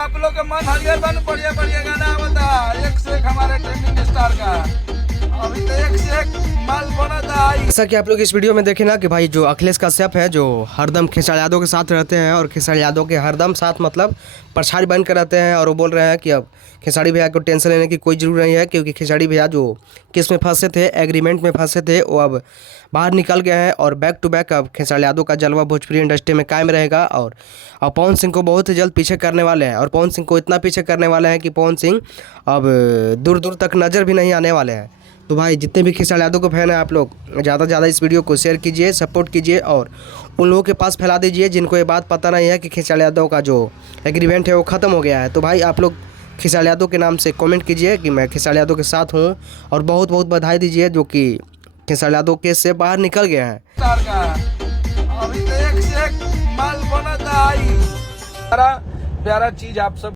आप लोग का मन हरियर बन बढ़िया बढ़िया गाना बता, एक से एक हमारे ट्रेंडिंग स्टार का अभी तो एक से एक माल बना था। जैसा कि आप लोग इस वीडियो में देखे ना कि भाई जो अखिलेश कश्यप है जो हरदम खेसारी यादव के साथ रहते हैं और खेसारी यादव के हरदम साथ मतलब परछाई बन कर रहते हैं और वो बोल रहे हैं कि अब खेसारी भैया को टेंशन लेने की कोई ज़रूरत नहीं है क्योंकि खेसारी भैया जो केस में फंसे थे, एग्रीमेंट में फंसे थे, वो अब बाहर निकल गए हैं और बैक टू बैक अब खेसारी यादव का जलवा भोजपुरी इंडस्ट्री में कायम रहेगा। और पवन सिंह को बहुत ही जल्द पीछे करने वाले हैं और पवन सिंह को इतना पीछे करने वाले हैं कि पवन सिंह अब दूर दूर तक नज़र भी नहीं आने वाले हैं। तो भाई जितने भी खेसारी यादव को फैन हैं आप लोग ज़्यादा से ज़्यादा इस वीडियो को शेयर कीजिए, सपोर्ट कीजिए और उन लोगों के पास फैला दीजिए जिनको ये बात पता नहीं है कि खेसारी यादव का जो एग्रीमेंट है वो ख़त्म हो गया है। तो भाई आप लोग खेसारी यादव के नाम से कमेंट कीजिए कि मैं खेसारी यादव के साथ हूँ और बहुत बहुत बधाई दीजिए जो कि खेसारी यादव केस से बाहर निकल गए हैं। स्टार का अभी तो एक से एक माल बना था। प्यारा प्यारा चीज आप सब